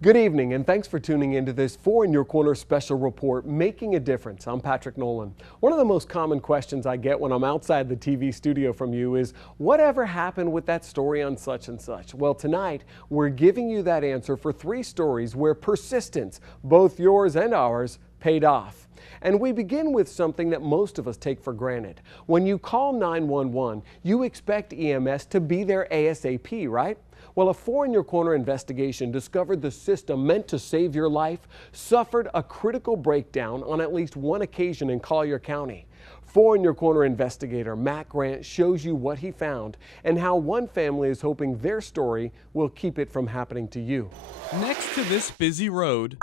Good evening, and thanks for tuning into this 4 in Your Corner special report, Making a Difference. I'm Patrick Nolan. One of the most common questions I get when I'm outside the TV studio from you is, whatever happened with that story on such and such? Well, tonight, we're giving you that answer for 3 stories where persistence, both yours and ours, paid off. And we begin with something that most of us take for granted. When you call 911, you expect EMS to be there ASAP, right? Well, a 4 in Your Corner investigation discovered the system meant to save your life suffered a critical breakdown on at least one occasion in Collier County. 4 in Your Corner investigator Matt Grant shows you what he found and how one family is hoping their story will keep it from happening to you. Next to this busy road,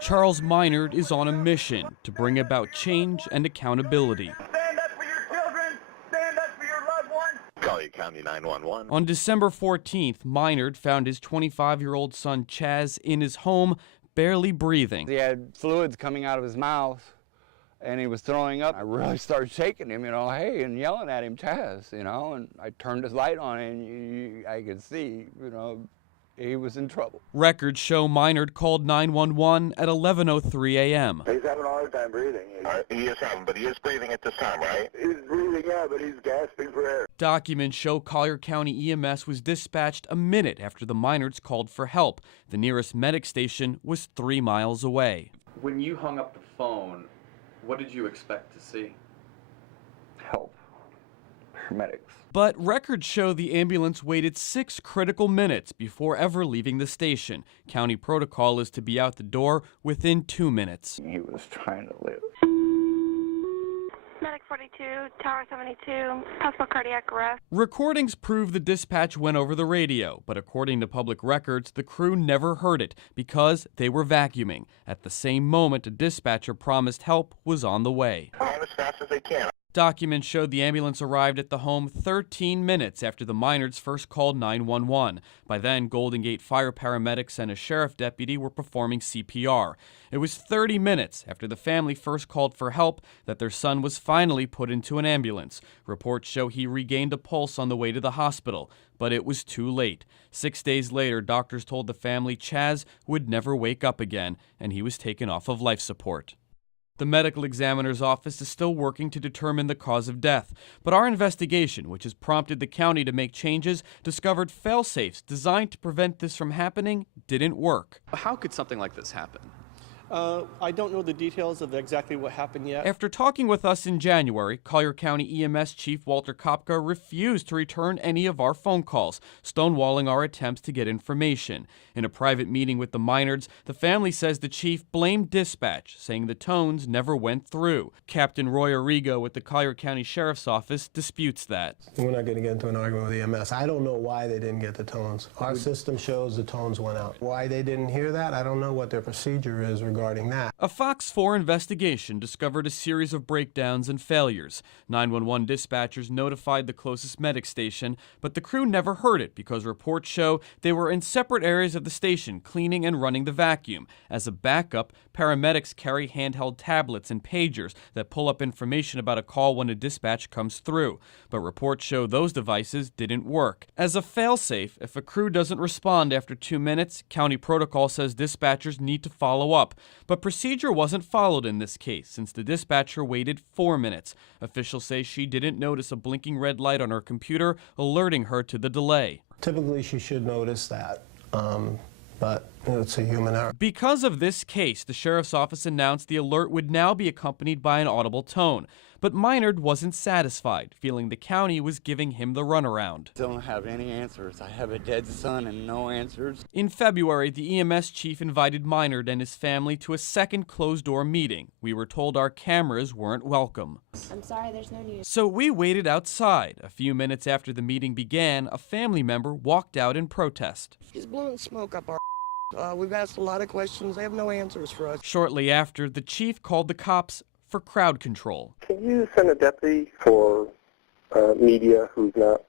Charles Minard is on a mission to bring about change and accountability. Stand up for your children. Stand up for your loved ones. Collier County 911. On December 14th, Minard found his 25-year-old son Chaz in his home, barely breathing. He had fluids coming out of his mouth, and he was throwing up. I really started shaking him, hey, and yelling at him, Chaz, and I turned his light on, and I could see, he was in trouble. Records show Minard called 911 at 11:03 a.m. He's having a hard time breathing. He is having, but he is breathing at this time, right? He's breathing, yeah, but he's gasping for air. Documents show Collier County EMS was dispatched a minute after the Minards called for help. The nearest medic station was 3 miles away. When you hung up the phone, what did you expect to see? Help. Paramedics. But records show the ambulance waited 6 critical minutes before ever leaving the station. County protocol is to be out the door within 2 minutes. He was trying to live. Medic 42, Tower 72, possible cardiac arrest. Recordings prove the dispatch went over the radio, but according to public records, the crew never heard it because they were vacuuming. At the same moment, a dispatcher promised help was on the way. As fast as they can. Documents showed the ambulance arrived at the home 13 minutes after the Minards first called 911. By then, Golden Gate fire paramedics and a sheriff deputy were performing CPR. It was 30 minutes after the family first called for help that their son was finally put into an ambulance. Reports show he regained a pulse on the way to the hospital, but it was too late. 6 days later, doctors told the family Chaz would never wake up again, and he was taken off of life support. The medical examiner's office is still working to determine the cause of death, but our investigation, which has prompted the county to make changes, discovered fail-safes designed to prevent this from happening didn't work. How could something like this happen? I don't know the details of exactly what happened yet. After talking with us in January, Collier County EMS Chief Walter Kopka refused to return any of our phone calls, stonewalling our attempts to get information. In a private meeting with the Minards, the family says the chief blamed dispatch, saying the tones never went through. Captain Roy Arrigo with the Collier County Sheriff's Office disputes that. We're not going to get into an argument with EMS. I don't know why they didn't get the tones. Our system shows the tones went out. Why they didn't hear that, I don't know what their procedure is regarding that. A Fox 4 investigation discovered a series of breakdowns and failures. 911 dispatchers notified the closest medic station, but the crew never heard it because reports show they were in separate areas of the station cleaning and running the vacuum. As a backup, paramedics carry handheld tablets and pagers that pull up information about a call when a dispatch comes through. But reports show those devices didn't work. As a failsafe, if a crew doesn't respond after 2 minutes, county protocol says dispatchers need to follow up. But procedure wasn't followed in this case since the dispatcher waited 4 minutes. Officials say she didn't notice a blinking red light on her computer alerting her to the delay. Typically, she should notice that, but it's a human error. Because of this case, the sheriff's office announced the alert would now be accompanied by an audible tone. But Minard wasn't satisfied, feeling the county was giving him the runaround. Don't have any answers. I have a dead son and no answers. In February, the EMS chief invited Minard and his family to a second closed-door meeting. We were told our cameras weren't welcome. I'm sorry, there's no news. So we waited outside. A few minutes after the meeting began, a family member walked out in protest. He's blowing smoke up our we've asked a lot of questions. They have no answers for us. Shortly after, the chief called the cops for crowd control. Can you send a deputy for media who's not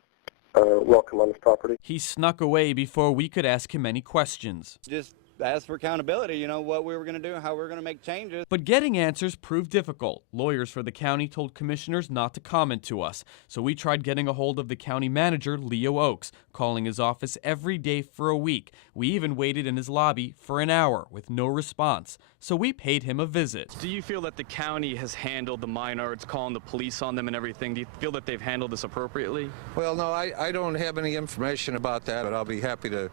welcome on this property? He snuck away before we could ask him any questions. Just asked for accountability, you know, what we were going to do, how we were going to make changes. But getting answers proved difficult. Lawyers for the county told commissioners not to comment to us. So we tried getting a hold of the county manager, Leo Oakes, calling his office every day for a week. We even waited in his lobby for an hour with no response. So we paid him a visit. Do you feel that the county has handled the Maynards, calling the police on them and everything? Do you feel that they've handled this appropriately? Well, no, I don't have any information about that, but I'll be happy to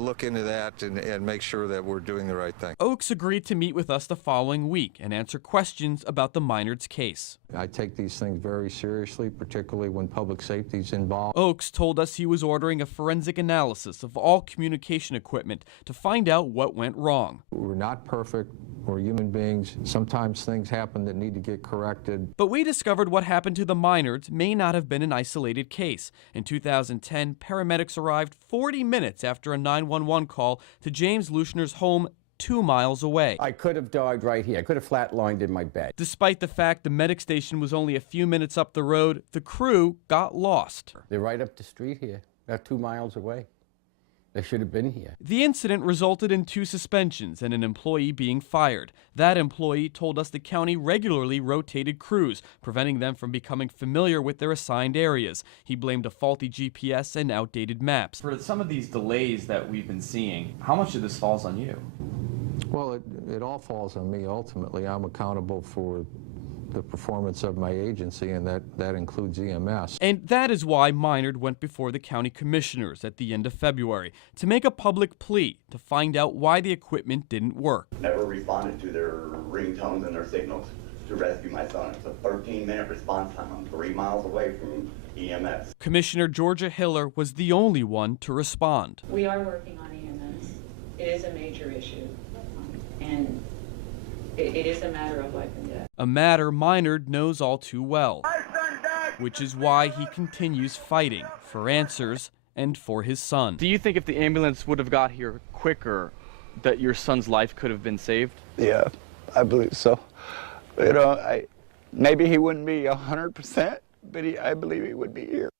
look into that and make sure that we're doing the right thing. Oakes agreed to meet with us the following week and answer questions about the Maynards case. I take these things very seriously, particularly when public safety is involved. Oakes told us he was ordering a forensic analysis of all communication equipment to find out what went wrong. We're not perfect. We're human beings. Sometimes things happen that need to get corrected. But we discovered what happened to the Maynards may not have been an isolated case. In 2010, paramedics arrived 40 minutes after a 911 call to James Luschner's home 2 miles away. I could have died right here. I could have flatlined in my bed. Despite the fact the medic station was only a few minutes up the road, the crew got lost. They're right up the street here, about 2 miles away. They should have been here. The incident resulted in 2 suspensions and an employee being fired. That employee told us the county regularly rotated crews, preventing them from becoming familiar with their assigned areas. He blamed a faulty GPS and outdated maps. For some of these delays that we've been seeing, how much of this falls on you? Well, it all falls on me ultimately. I'm accountable for the performance of my agency, and that includes EMS. And that is why Maynard went before the county commissioners at the end of February to make a public plea to find out why the equipment didn't work. Never responded to their ringtones and their signals to rescue my son. It's a 13-minute response time. I'm 3 miles away from EMS. Commissioner Georgia Hiller was the only one to respond. We are working on EMS. It is a major issue, and it is a matter of life and death. A matter Maynard knows all too well, which is why he continues fighting for answers and for his son. Do you think if the ambulance would have got here quicker, that your son's life could have been saved? Yeah, I believe so. You know, maybe he wouldn't be 100%, but I believe he would be here.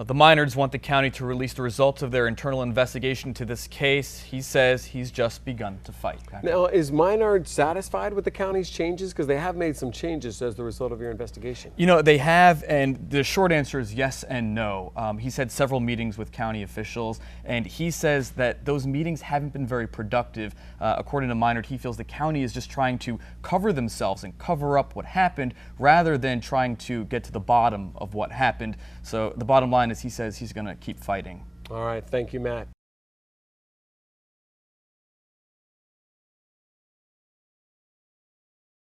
The Maynards want the county to release the results of their internal investigation to this case. He says he's just begun to fight. Now, is Maynard satisfied with the county's changes? Because they have made some changes as the result of your investigation. You know, they have, and the short answer is yes and no. He's had several meetings with county officials, and he says that those meetings haven't been very productive. According to Maynard, he feels the county is just trying to cover themselves and cover up what happened rather than trying to get to the bottom of what happened. So the bottom line is he says he's going to keep fighting. All right. Thank you, Matt.